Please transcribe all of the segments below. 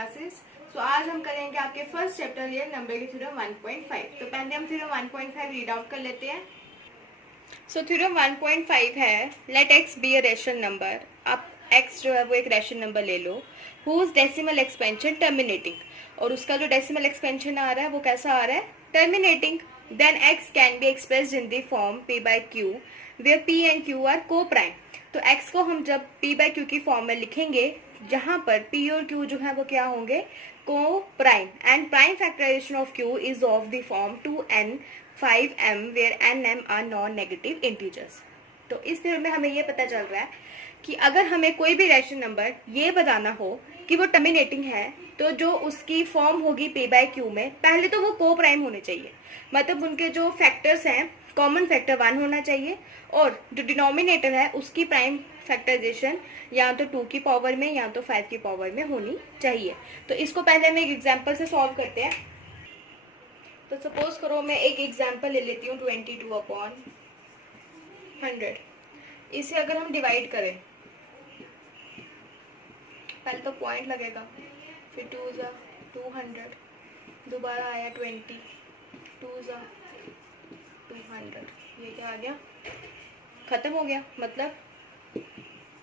Classes. सो आज हम करेंगे आपके फर्स्ट चैप्टर रियल नंबर की थ्योरम 1.5। तो पहले हम थ्योरम 1.5 रीड आउट कर लेते हैं। सो थ्योरम 1.5 है, let X be a rational number. आप एक्स जो है वो एक रैशनल नंबर ले लो हुज डेसिमल एक्सपेंशन टर्मिनेटिंग, और उसका जो डेसिमल एक्सपेंशन आ रहा है वो कैसा आ रहा है, terminating. Then X can be expressed in the form P by Q where P and Q are coprime. तो x को हम जब p बाय क्यू की फॉर्म में लिखेंगे जहां पर p और q जो है वो क्या होंगे, coprime, and prime factorization of q is of the form 2n 5m where nm are non negative integers. तो इस थ्योरम में हमें ये पता चल रहा है कि अगर हमें कोई भी रैशनल नंबर ये बताना हो कि वो टर्मिनेटिंग है, तो जो उसकी फॉर्म होगी p बाय क्यू में, पहले तो वो को प्राइम होने चाहिए, मतलब उनके जो फैक्टर्स हैं कॉमन फैक्टर 1 होना चाहिए, और जो डिनोमिनेटर है उसकी प्राइम फैक्टराइजेशन या तो 2 की पावर में या तो 5 की पावर में होनी चाहिए। तो इसको पहले हम एक एग्जांपल से सॉल्व करते हैं। तो सपोज करो मैं एक एग्जांपल ले लेती हूँ 22/100। इसे अगर हम डिवाइड करें, पहले तो पॉइंट लगेगा, फिर 2 ज़ा 200, दोबारा आया 20, 2 ज़ा 200, ये क्या आ गया, खत्म हो गया, मतलब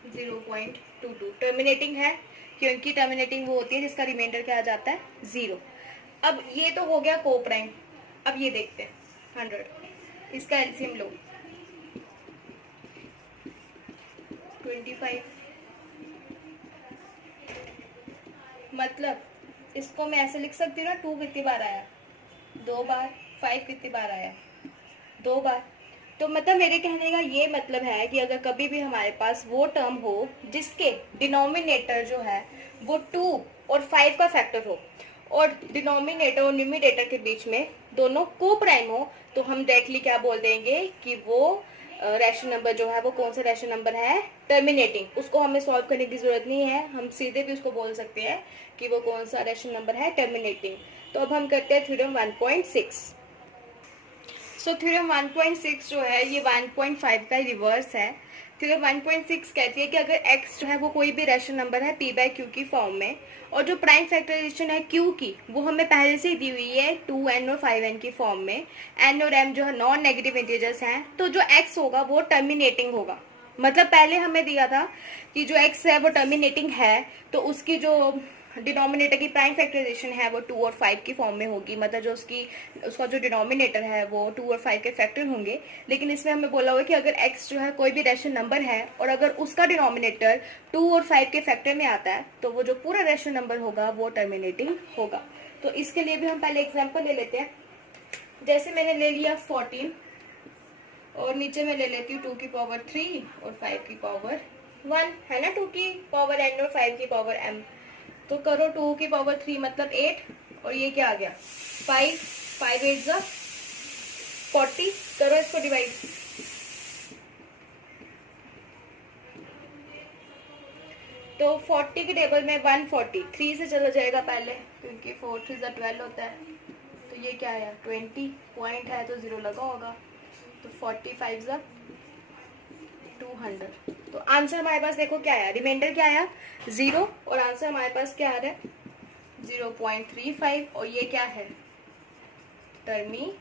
0.22 टर्मिनेटिंग है, क्योंकि टर्मिनेटिंग वो होती है जिसका रिमाइंडर क्या आ जाता है, 0। अब ये तो हो गया को प्राइम। अब ये देखते हैं 100, इसका एलसीएम लो, 25, मतलब इसको मैं ऐसे लिख सकती हूँ ना, 2 कितनी बार आया, 2 बार, 5 कितनी बार आया, 2 बार। तो मतलब मेरे कहने का ये मतलब है कि अगर कभी भी हमारे पास वो टर्म हो जिसके डिनोमिनेटर जो है वो 2 और 5 का फैक्टर हो, और डिनोमिनेटर और न्यूमरेटर के बीच में दोनों को प्राइम हो, तो हम डायरेक्टली क्या बोल देंगे कि वो रैशनल नंबर जो है वो कौन सा रैशनल नंबर है, टर्मिनेटिंग। उसको हमें सॉल्व करने की जरूरत नहीं है, हम सीधे भी उसको बोल सकते हैं कि वो कौन सा रैशनल नंबर है, टर्मिनेटिंग। तो अब हम करते हैं थ्योरम 1.6। सो थ्योरम 1.6 जो है ये 1.5 का रिवर्स है। थ्योरम 1.6 कहती है कि अगर x जो है वो कोई भी रैशनल नंबर है p बाय क्यू की फॉर्म में, और जो प्राइम फैक्टराइजेशन है q की वो हमें पहले से ही दी हुई है 2n और 5n की फॉर्म में, n और m जो है नॉन नेगेटिव इंटीजर्स हैं, तो जो x होगा वो टर्मिनेटिंग होगा। मतलब पहले हमें दिया था कि जो x है वो टर्मिनेटिंग है, तो उसकी जो डिनोमिनेटर की प्राइम फैक्टराइजेशन है वो 2 और 5 की फॉर्म में होगी, मतलब जो उसका जो डिनोमिनेटर है वो 2 और 5 के फैक्टर होंगे। लेकिन इसमें हमें बोला हुआ है कि अगर x जो है कोई भी रैशनल नंबर है और अगर उसका डिनोमिनेटर 2 और 5 के फैक्टर में आता है, तो वो जो पूरा रैशनल नंबर होगा वो टर्मिनेटिंग होगा। तो इसके लिए भी हम पहले एग्जाम्पल ले लेते हैं। जैसे मैंने ले लिया 14, और नीचे में ले लेती हूँ 2 की पावर 3 और 5 की पावर 1, है ना, 2 की पावर n और 5 की पावर m। तो करो 2 की पावर 3 मतलब 8, और ये क्या आ गया 5, 5 8 जा 40, करो इसको डिवाइड, तो 40 के टेबल में 140 3 से चला जाएगा पहले, क्योंकि 4 3 जा 12 होता है। तो ये क्या आया 20, पॉइंट है तो 0 लगा होगा, तो 45 जा 200। तो आंसर हमारे पास देखो क्या आया, रिमाइंडर क्या आया 0, और आंसर हमारे पास क्या आ रहा है 0.35, और ये क्या है टर्मिनेटिंग।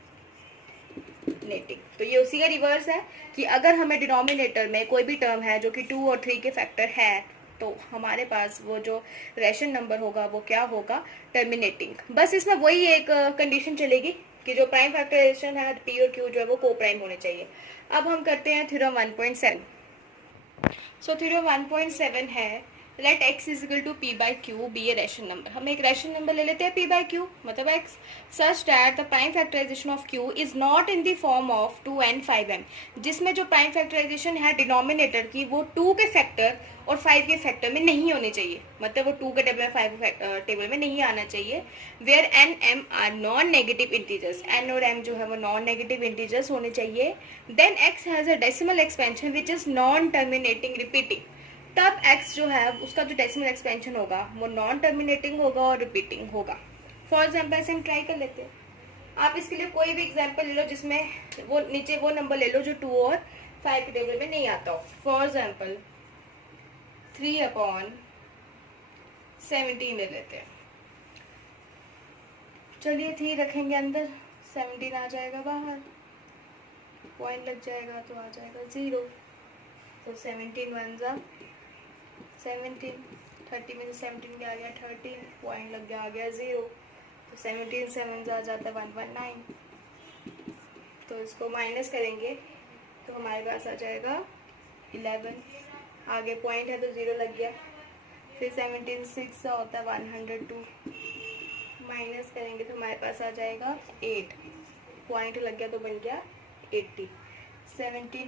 तो ये उसी का रिवर्स है कि अगर हमें डिनोमिनेटर में कोई भी टर्म है जो कि 2 और 3 के फैक्टर है, तो हमारे पास वो जो रैशनल नंबर होगा वो क्या होगा, टर्मिनेटिंग। बस इसमें वही एक कंडीशन चलेगी कि जो प्राइम फैक्टराइजेशन है p और q जो है वो को प्राइम होने चाहिए। अब हम करते हैं थ्योरम 1.7। सो थ्योरम 1.7 है, let x is equal to p by Q be a rational number. हम एक रैशनल नंबर ले लेते हैं p बाई क्यू, मतलब x, such that the prime factorization of q is not in the form of 2n 5m, जिसमें जो prime factorisation है denominator की वो 2 के फैक्टर और 5 के फैक्टर में नहीं होनी चाहिए, मतलब वो 2 के टेबल में 5 के टेबल में नहीं आना चाहिए। Where n m are non negative integers, n और m जो है वो नॉन नेगेटिव इंटीजर्स होने चाहिए। Then x has a decimal expansion which is non terminating repeating, तब x जो है उसका जो डेसिमल एक्सपेंशन होगा वो नॉन टर्मिनेटिंग होगा और रिपीटिंग होगा। फॉर एग्जाम्पल से हम ट्राई कर लेते हैं। आप इसके लिए कोई भी एग्जाम्पल ले लो जिसमें वो नीचे वो नंबर ले लो जो 2 और 5 के टेबल में नहीं आता हो। फॉर एग्जाम्पल 3/17 ले लेते हैं। चलिए 3 रखेंगे अंदर, 17 आ जाएगा बाहर, पॉइंट लग जाएगा तो आ जाएगा 0। तो 17 1 जा 17, 30 में से 17 क्या आ गया 13, पॉइंट लग गया, आ गया 0। तो 17 7 जा जाता है 119। तो इसको माइनस करेंगे तो हमारे पास आ जाएगा 11, आगे पॉइंट है तो 0 लग गया। फिर 17 6 सा होता है 102, माइनस करेंगे तो हमारे पास आ जाएगा 8, पॉइंट लग गया तो बन गया 80। 17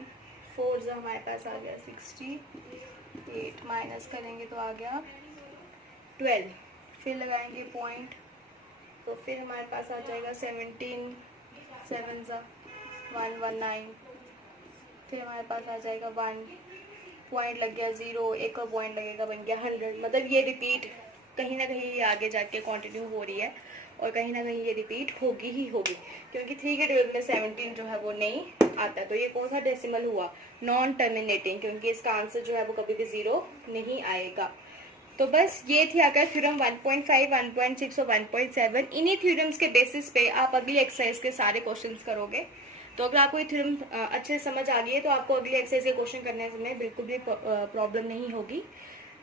4 जो हमारे पास आ गया 68, माइनस करेंगे तो आ गया 12, फिर लगाएंगे पॉइंट तो फिर हमारे पास आ जाएगा 17 7 ज़ा 119, फिर हमारे पास आ जाएगा 1, पॉइंट लग गया 0, एक और पॉइंट लगेगा बन गया 100। मतलब ये रिपीट कहीं ना कहीं ये आगे जाके कंटिन्यू हो रही है और कहीं ना कहीं ये रिपीट होगी ही होगी, क्योंकि 3 के टेबल में 17 जो है वो नहीं आता। तो ये कौन सा डेसिमल हुआ, नॉन टर्मिनेटिंग, क्योंकि इसका आंसर जो है वो कभी भी 0 नहीं आएगा। तो बस ये थी आकर थ्योरम 1.5, 1.6 और 1.7। इन्हीं थ्योरम्स के बेसिस पे आप अगली एक्सरसाइज के सारे क्वेश्चंस करोगे। तो अगर आपको ये थ्योरम अच्छे से समझ आ गई है तो आपको अगली एक्सरसाइज के क्वेश्चन करने में बिल्कुल भी प्रॉब्लम नहीं होगी।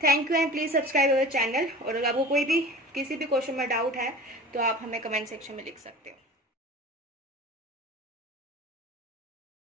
Thank you and please subscribe our channel. और अगर आपको कोई भी किसी भी क्वेश्चन में डाउट है तो आप हमें कमेंट सेक्शन में लिख सकते हो।